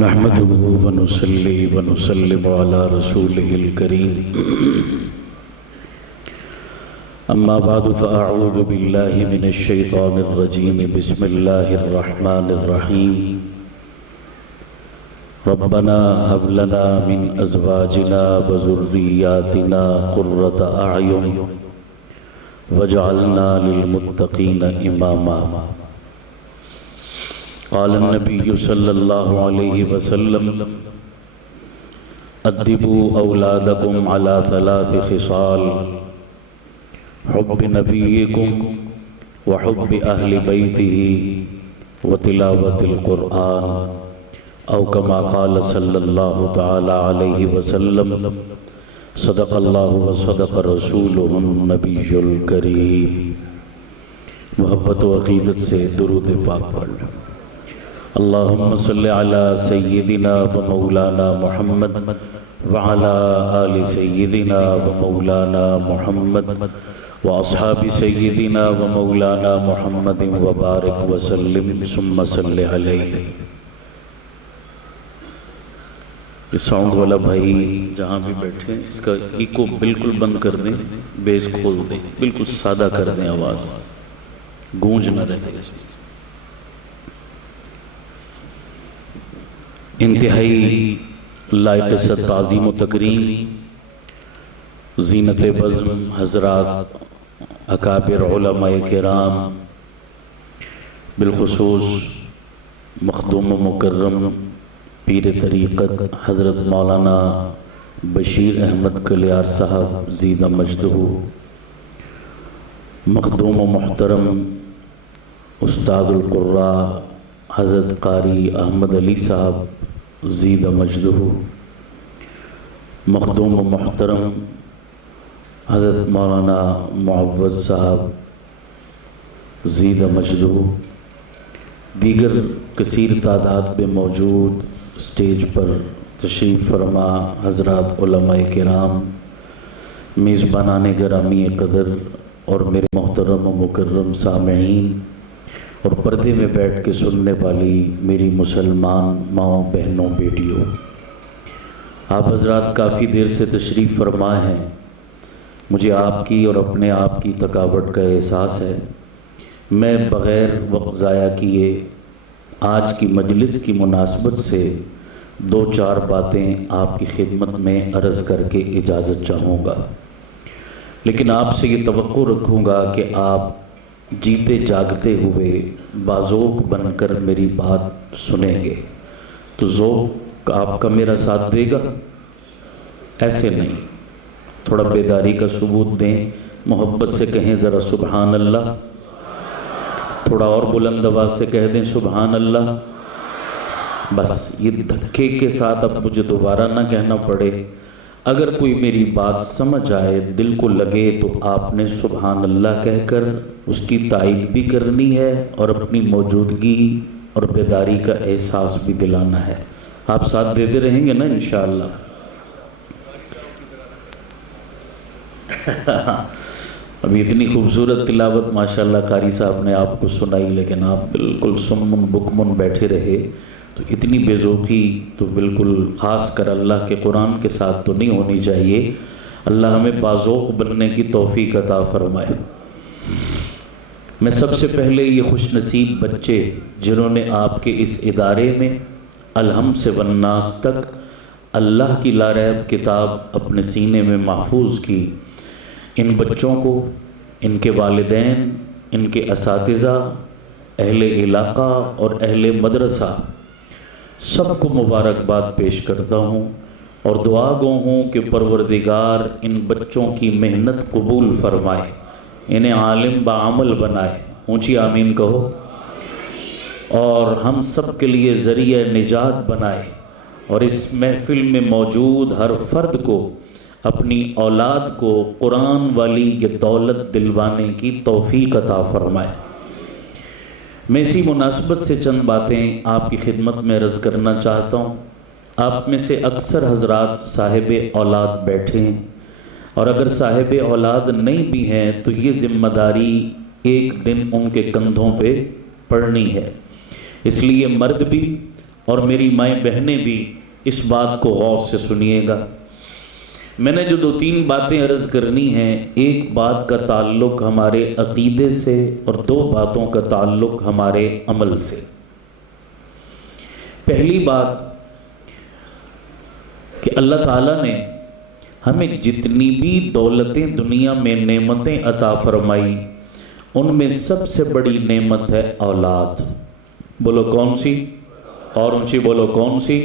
نحمده ونصلي ونسلم على رسوله الكريم أما بعد فأعوذ بالله من الشيطان الرجيم بسم الله الرحمن الرحيم ربنا هب لنا من أزواجنا وذرياتنا قرة أعين واجعلنا للمتقين إماما قال النبي صلى الله عليه وسلم أدبوا أولادكم على 3 خصال حب نبيكم وحب أهل بيته وتلاوة القرآن أو كما قال صلى الله تعالى عليه وسلم صدق الله وصدق رسوله النبي الكريم۔ محبت و عقیدت سے درود پاک پڑھ۔ اللہم صلی علی سیدنا و مولانا محمد وعلی آل سیدنا و مولانا محمد و اصحاب سیدنا و مولانا محمد وبارک وسلم ثم صلی علیہ۔ یہ ساؤنڈ والا بھائی جہاں بھی بیٹھے ہیں اس کا ایکو بالکل بند کر دیں، بیس کھول دیں، بالکل سادہ کر دیں، آواز گونج نہ رہے۔ انتہائی لائق تعظیم و تکریم زینت بزم حضرات اکابر علماء کرام، بالخصوص مخدوم و مکرم پیر طریقت حضرت مولانا بشیر احمد کلیار صاحب زیدہ مجدہ، مخدوم و محترم استاد القراء حضرت قاری احمد علی صاحب زیدہ مجدہ، مخدوم و محترم حضرت مولانا معوض صاحب زیدہ مجدہ، دیگر کثیر تعداد میں موجود اسٹیج پر تشریف فرما حضرات علماء کرام، میزبانان گرامی قدر اور میرے محترم و مکرم سامعین اور پردے میں بیٹھ کے سننے والی میری مسلمان ماؤں بہنوں بیٹیوں، آپ حضرات کافی دیر سے تشریف فرما ہیں۔ مجھے آپ کی اور اپنے آپ کی تھکاوٹ کا احساس ہے۔ میں بغیر وقت ضائع کیے آج کی مجلس کی مناسبت سے 2-4 باتیں آپ کی خدمت میں عرض کر کے اجازت چاہوں گا، لیکن آپ سے یہ توقع رکھوں گا کہ آپ جیتے جاگتے ہوئے بازوق بن کر میری بات سنیں گے تو ذوق آپ کا میرا ساتھ دے گا، ایسے نہیں، تھوڑا بیداری کا ثبوت دیں، محبت سے کہیں ذرا سبحان اللہ، تھوڑا اور بلند آواز سے کہہ دیں سبحان اللہ۔ بس یہ دھکے کے ساتھ اب مجھے دوبارہ نہ کہنا پڑے، اگر کوئی میری بات سمجھ آئے، دل کو لگے، تو آپ نے سبحان اللہ کہہ کر اس کی تائید بھی کرنی ہے اور اپنی موجودگی اور بیداری کا احساس بھی دلانا ہے۔ آپ ساتھ دیتے رہیں گے نا انشاءاللہ؟ ابھی اتنی خوبصورت تلاوت ماشاءاللہ قاری صاحب نے آپ کو سنائی، لیکن آپ بالکل سمن بکمن بیٹھے رہے، تو اتنی بے ذوقی تو بالکل خاص کر اللہ کے قرآن کے ساتھ تو نہیں ہونی چاہیے۔ اللہ ہمیں باذوق بننے کی توفیق عطا فرمائے۔ میں سب سے پہلے یہ خوش نصیب بچے جنہوں نے آپ کے اس ادارے میں الحم سے والناس تک اللہ کی لاریب کتاب اپنے سینے میں محفوظ کی، ان بچوں کو، ان کے والدین، ان کے اساتذہ، اہل علاقہ اور اہل مدرسہ، سب کو مبارکباد پیش کرتا ہوں اور دعا گو ہوں کہ پروردگار ان بچوں کی محنت قبول فرمائے، انہیں عالم بعمل بنائے، اونچی آمین کہو، اور ہم سب کے لیے ذریعہ نجات بنائے، اور اس محفل میں موجود ہر فرد کو اپنی اولاد کو قرآن والی یہ دولت دلوانے کی توفیق عطا فرمائے۔ میں اسی مناسبت سے چند باتیں آپ کی خدمت میں عرض کرنا چاہتا ہوں۔ آپ میں سے اکثر حضرات صاحب اولاد بیٹھے ہیں، اور اگر صاحب اولاد نہیں بھی ہیں تو یہ ذمہ داری ایک دن ان کے کندھوں پہ پڑنی ہے، اس لیے مرد بھی اور میری مائیں بہنیں بھی اس بات کو غور سے سنیے گا۔ میں نے جو 2-3 باتیں عرض کرنی ہیں، ایک بات کا تعلق ہمارے عقیدے سے اور 2 باتوں کا تعلق ہمارے عمل سے۔ پہلی بات کہ اللہ تعالیٰ نے ہمیں جتنی بھی دولتیں دنیا میں نعمتیں عطا فرمائی، ان میں سب سے بڑی نعمت ہے اولاد۔ بولو کون سی؟ اور اونچی بولو کون سی؟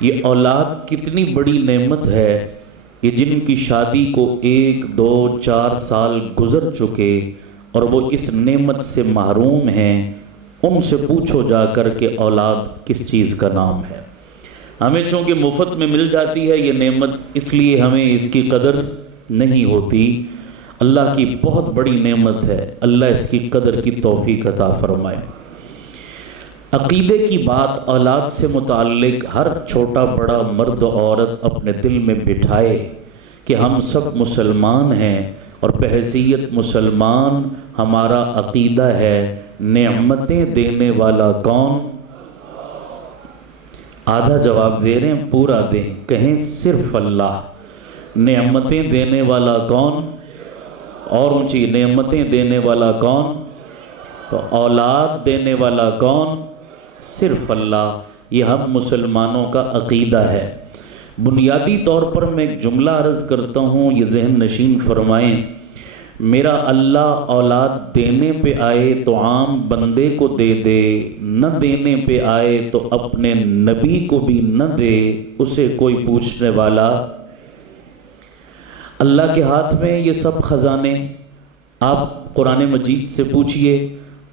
یہ اولاد کتنی بڑی نعمت ہے کہ جن کی شادی کو 1 2 4 سال گزر چکے اور وہ اس نعمت سے محروم ہیں، ان سے پوچھو جا کر کہ اولاد کس چیز کا نام ہے۔ ہمیں چونکہ مفت میں مل جاتی ہے یہ نعمت، اس لیے ہمیں اس کی قدر نہیں ہوتی۔ اللہ کی بہت بڑی نعمت ہے، اللہ اس کی قدر کی توفیق عطا فرمائے۔ عقیدے کی بات اولاد سے متعلق ہر چھوٹا بڑا مرد عورت اپنے دل میں بٹھائے کہ ہم سب مسلمان ہیں، اور بحیثیت مسلمان ہمارا عقیدہ ہے نعمتیں دینے والا کون؟ آدھا جواب دے رہے ہیں، پورا دیں، کہیں صرف اللہ۔ نعمتیں دینے والا کون؟ اور اونچی، نعمتیں دینے والا کون؟ تو اولاد دینے والا کون؟ صرف اللہ۔ یہ ہم مسلمانوں کا عقیدہ ہے۔ بنیادی طور پر میں ایک جملہ عرض کرتا ہوں، یہ ذہن نشین فرمائیں۔ میرا اللہ اولاد دینے پہ آئے تو عام بندے کو دے دے، نہ دینے پہ آئے تو اپنے نبی کو بھی نہ دے، اسے کوئی پوچھنے والا۔ اللہ کے ہاتھ میں یہ سب خزانے، آپ قرآن مجید سے پوچھئے۔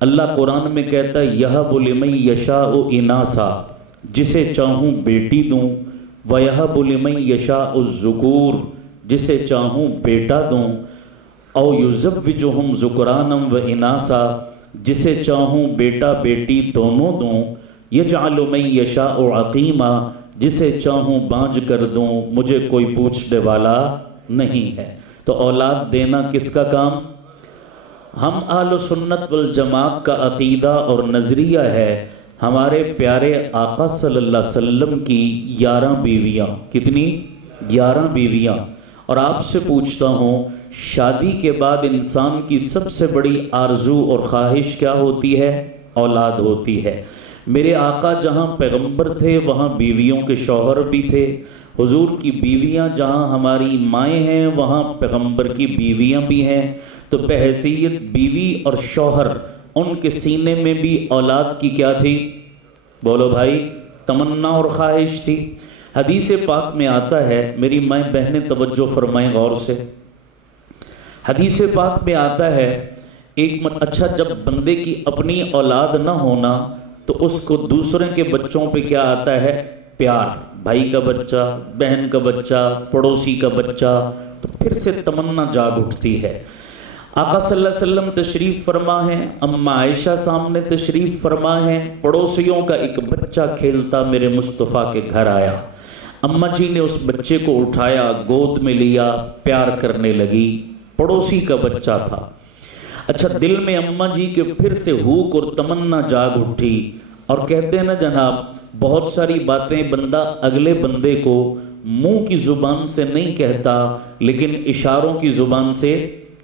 اللہ قرآن میں کہتا ہے یَهَبُ لِمَن یَشَاءُ إِنَاثًا، جسے چاہوں بیٹی دوں، وَيَهَبُ لِمَن یَشَاءُ الذُّکُورَ، جسے چاہوں بیٹا دوں، او یُزَوِّجُهُمْ ذُکْرَانًا وَإِنَاثًا، جسے چاہوں بیٹا بیٹی دونوں دوں، یَجْعَلُ مَن یَشَاءُ عَقِیمًا، جسے چاہوں بانجھ کر دوں، مجھے کوئی پوچھنے والا نہیں ہے۔ تو اولاد دینا کس کا کام؟ ہم اہل سنت والجماعت کا عقیدہ اور نظریہ ہے ہمارے پیارے آقا صلی اللہ علیہ وسلم کی 11 بیویاں۔ کتنی؟ 11 بیویاں۔ اور آپ سے پوچھتا ہوں، شادی کے بعد انسان کی سب سے بڑی آرزو اور خواہش کیا ہوتی ہے؟ اولاد ہوتی ہے۔ میرے آقا جہاں پیغمبر تھے وہاں بیویوں کے شوہر بھی تھے، حضور کی بیویاں جہاں ہماری مائیں ہیں وہاں پیغمبر کی بیویاں بھی ہیں، تو بحیثیت بیوی اور شوہر ان کے سینے میں بھی اولاد کی کیا تھی؟ بولو بھائی، تمنا اور خواہش تھی۔ حدیث پاک میں آتا ہے، میری مائیں بہنیں توجہ فرمائیں غور سے، حدیث پاک میں آتا ہے اچھا جب بندے کی اپنی اولاد نہ ہونا تو اس کو دوسرے کے بچوں پہ کیا آتا ہے؟ پیار، بھائی کا بچہ، بہن کا بچہ، پڑوسی کا بچہ، تو پھر سے تمنا جاگ اٹھتی ہے۔ آقا صلی اللہ علیہ وسلم تشریف فرما ہیں، اماں عائشہ سامنے تشریف فرما ہیں، پڑوسیوں کا ایک بچہ کھیلتا میرے مصطفیٰ کے گھر آیا، اماں جی نے اس بچے کو اٹھایا، گود میں لیا، پیار کرنے لگی، پڑوسی کا بچہ تھا۔ اچھا دل میں اماں جی کے پھر سے ہوک اور تمنا جاگ اٹھی، اور کہتے ہیں نا جناب، بہت ساری باتیں بندہ اگلے بندے کو منہ کی زبان سے نہیں کہتا لیکن اشاروں کی زبان سے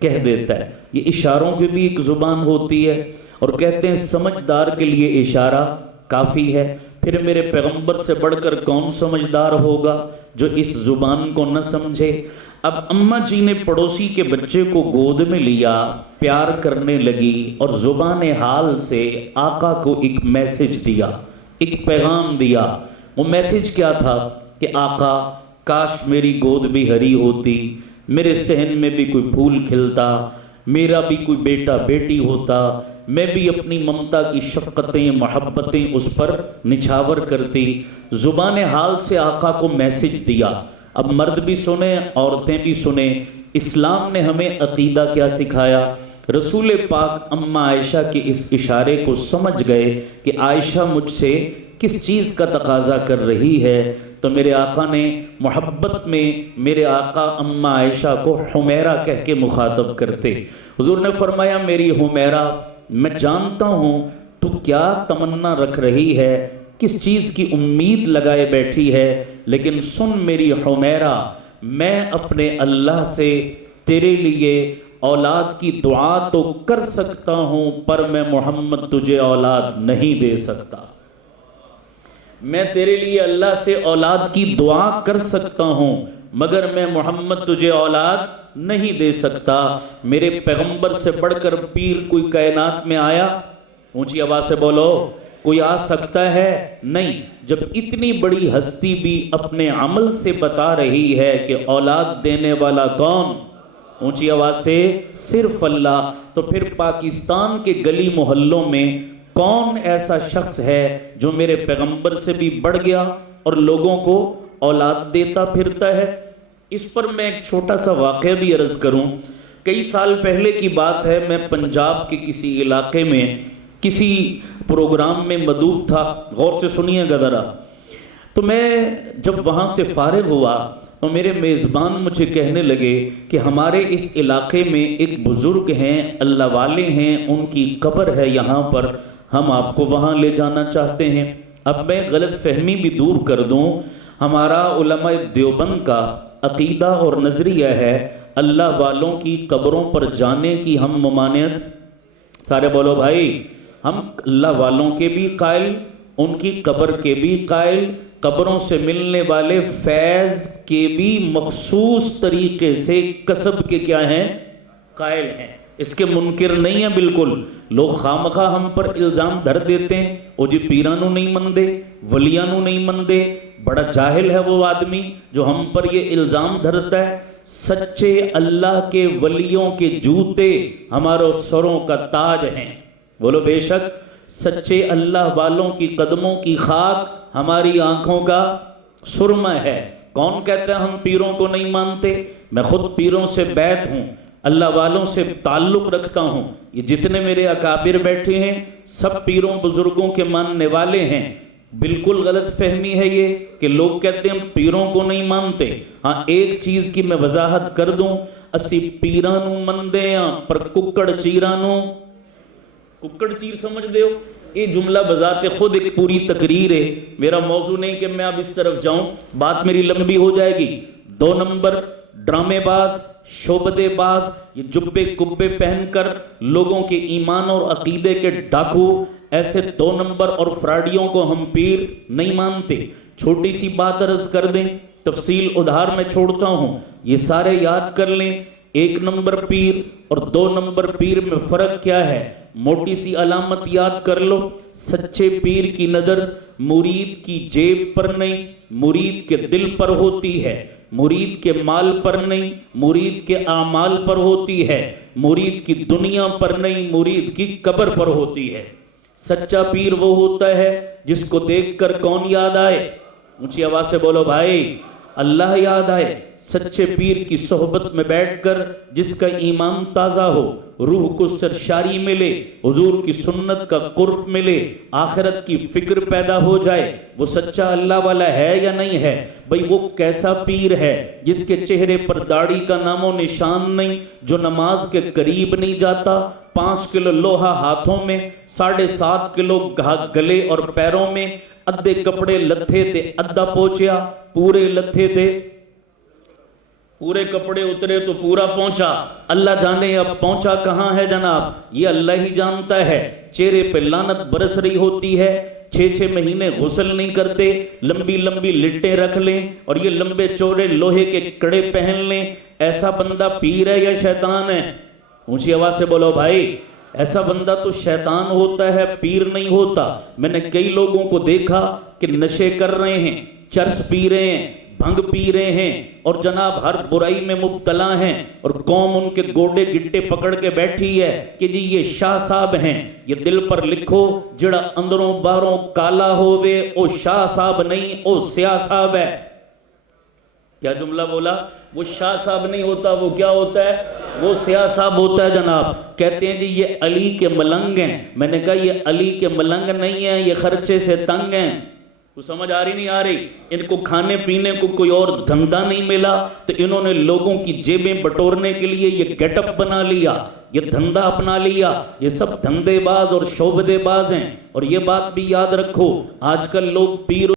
کہہ دیتا ہے۔ یہ اشاروں کی بھی ایک زبان ہوتی ہے، اور کہتے ہیں سمجھدار کے لیے اشارہ کافی ہے۔ پھر میرے پیغمبر سے بڑھ کر کون سمجھدار ہوگا جو اس زبان کو نہ سمجھے؟ اب اماں جی نے پڑوسی کے بچے کو گود میں لیا، پیار کرنے لگی، اور زبان حال سے آقا کو ایک میسج دیا، ایک پیغام دیا۔ وہ میسج کیا تھا کہ آقا کاش میری گود بھی ہری ہوتی، میرے صحن میں بھی کوئی پھول کھلتا، میرا بھی کوئی بیٹا بیٹی ہوتا، میں بھی اپنی ممتا کی شفقتیں محبتیں اس پر نچھاور کرتی۔ زبان حال سے آقا کو میسج دیا۔ اب مرد بھی سنیں، عورتیں بھی سنیں، اسلام نے ہمیں عقیدہ کیا سکھایا؟ رسول پاک اماں عائشہ کے اس اشارے کو سمجھ گئے کہ عائشہ مجھ سے کس چیز کا تقاضا کر رہی ہے، تو میرے آقا نے محبت میں میرے آقا اماں عائشہ کو حمیرہ کہہ کے مخاطب کرتے۔ حضور نے فرمایا میری حمیرہ، میں جانتا ہوں تو کیا تمنا رکھ رہی ہے، کس چیز کی امید لگائے بیٹھی ہے، لیکن سن میری حمیرہ، میں اپنے اللہ سے تیرے لیے اولاد کی دعا تو کر سکتا ہوں، پر میں محمد تجھے اولاد نہیں دے سکتا۔ میں تیرے لیے اللہ سے اولاد کی دعا کر سکتا ہوں، مگر میں محمد تجھے اولاد نہیں دے سکتا۔ میرے پیغمبر سے بڑھ کر پیر کوئی کائنات میں آیا؟ اونچی آواز سے بولو، کوئی آ سکتا ہے؟ نہیں۔ جب اتنی بڑی ہستی بھی اپنے عمل سے بتا رہی ہے کہ اولاد دینے والا کون؟ اونچی آواز سے صرف اللہ، تو پھر پاکستان کے گلی محلوں میں کون ایسا شخص ہے جو میرے پیغمبر سے بھی بڑھ گیا اور لوگوں کو اولاد دیتا پھرتا ہے؟ اس پر میں ایک چھوٹا سا واقعہ بھی عرض کروں۔ کئی سال پہلے کی بات ہے، میں پنجاب کے کسی علاقے میں کسی پروگرام میں مدعو تھا، غور سے سنیے گا ذرا۔ تو میں جب وہاں سے فارغ ہوا تو میرے میزبان مجھے کہنے لگے کہ ہمارے اس علاقے میں ایک بزرگ ہیں، اللہ والے ہیں، ان کی قبر ہے یہاں پر، ہم آپ کو وہاں لے جانا چاہتے ہیں۔ اب میں غلط فہمی بھی دور کر دوں، ہمارا علماء دیوبند کا عقیدہ اور نظریہ ہے اللہ والوں کی قبروں پر جانے کی ہم ممانعت، سارے بولو بھائی، ہم اللہ والوں کے بھی قائل، ان کی قبر کے بھی قائل، قبروں سے ملنے والے فیض کے بھی مخصوص طریقے سے کسب کے کیا ہیں؟ قائل ہیں، اس کے منکر نہیں ہیں بالکل۔ لوگ خامخواہ ہم پر الزام دھر دیتے ہیں، او جی پیرانو نہیں مندے، ولیانو نہیں مندے، بڑا جاہل ہے وہ آدمی جو ہم پر یہ الزام دھرتا ہے۔ سچے اللہ کے ولیوں کے جوتے ہمارے سروں کا تاج ہیں، بولو بے شک۔ سچے اللہ والوں کی قدموں کی خاک ہماری آنکھوں کا سرمہ ہے۔ کون کہتا ہے ہم پیروں کو نہیں مانتے؟ میں خود پیروں سے بیعت ہوں، اللہ والوں سے تعلق رکھتا ہوں۔ یہ جتنے میرے اکابر بیٹھے ہیں سب پیروں بزرگوں کے ماننے والے ہیں۔ بالکل غلط فہمی ہے یہ کہ لوگ کہتے ہیں ہم پیروں کو نہیں مانتے۔ ہاں ایک چیز کی میں وضاحت کر دوں، اسی پیرانو مندے ہیں پر ککڑ چیرانو، ککڑ چیر سمجھ دے ہو؟ یہ جملہ بذات خود ایک پوری تقریر ہے، میرا موضوع نہیں کہ میں اب اس طرف جاؤں، بات میری لمبی ہو جائے گی۔ 2 نمبر ڈرامے باز، شعبدے باز، یہ جبے کبے پہن کر لوگوں کے ایمان اور عقیدے کے ڈاکو، ایسے 2 نمبر اور فراڈیوں کو ہم پیر نہیں مانتے۔ چھوٹی سی بات عرض کر دیں، تفصیل ادھار میں چھوڑتا ہوں، یہ سارے یاد کر لیں۔ 1 نمبر پیر اور 2 نمبر پیر میں فرق کیا ہے؟ موٹی سی علامت یاد کر لو، سچے پیر کی نظر مرید کی جیب پر نہیں، مرید کے دل پر ہوتی ہے، مرید کے مال پر نہیں، مرید کے اعمال پر ہوتی ہے، مرید کی دنیا پر نہیں، مرید کی قبر پر ہوتی ہے۔ سچا پیر وہ ہوتا ہے جس کو دیکھ کر کون یاد آئے؟ اونچی آواز سے بولو بھائی، اللہ یاد آئے۔ سچے پیر کی صحبت میں بیٹھ کر جس کا ایمان تازہ ہو، روح کو سرشاری ملے، حضور کی سنت کا قرب ملے، آخرت کی فکر پیدا ہو جائے، وہ سچا اللہ والا ہے یا نہیں ہے؟ بھئی وہ کیسا پیر ہے جس کے چہرے پر داڑھی کا نام و نشان نہیں، جو نماز کے قریب نہیں جاتا، 5 کلو لوہا ہاتھوں میں، 7.5 کلو گلے اور پیروں میں، ادھے کپڑے لتھے تھے ادھا پہنچیا، پورے لتھے تھے پورے کپڑے اترے تو پورا پہنچا۔ اللہ جانے اب پہنچا کہاں ہے جناب، یہ اللہ ہی جانتا ہے۔ چہرے پہ لعنت برس رہی ہوتی ہے، 6 مہینے غسل نہیں کرتے، لمبی لمبی لٹیں رکھ لیں اور یہ لمبے چوڑے لوہے کے کڑے پہن لیں۔ ایسا بندہ پیر ہے یا شیطان ہے؟ اونچی آواز سے بولو بھائی، ایسا بندہ تو شیطان ہوتا ہے، پیر نہیں ہوتا۔ میں نے کئی لوگوں کو دیکھا کہ نشے کر رہے ہیں، چرس پی رہے ہیں، بھنگ پی رہے ہیں اور جناب ہر برائی میں مبتلا ہیں، اور قوم ان کے گوڑے گٹے پکڑ کے بیٹھی ہے کہ جی یہ شاہ صاحب ہیں۔ یہ دل پر لکھو، جڑا اندروں باروں کالا ہووے او شاہ صاحب نہیں، او سیاہ صاحب ہے۔ کیا جملہ بولا؟ وہ شاہ صاحب نہیں ہوتا، وہ کیا ہوتا ہے؟ وہ سیاہ صاحب ہوتا ہے جناب۔ کہتے ہیں جی یہ علی کے ملنگ ہیں، میں نے کہا یہ علی کے ملنگ نہیں ہیں، یہ خرچے سے تنگ ہیں۔ تو سمجھ آ رہی نہیں آ رہی؟ ان کو کھانے پینے کو کوئی اور دھندہ نہیں ملا تو انہوں نے لوگوں کی جیبیں بٹورنے کے لیے یہ گیٹ اپ بنا لیا۔ یہ دھندہ اپنا لیا، یہ سب دھندے باز اور شعبدے باز ہیں۔ اور یہ بات بھی یاد رکھو، آج کل لوگ پیر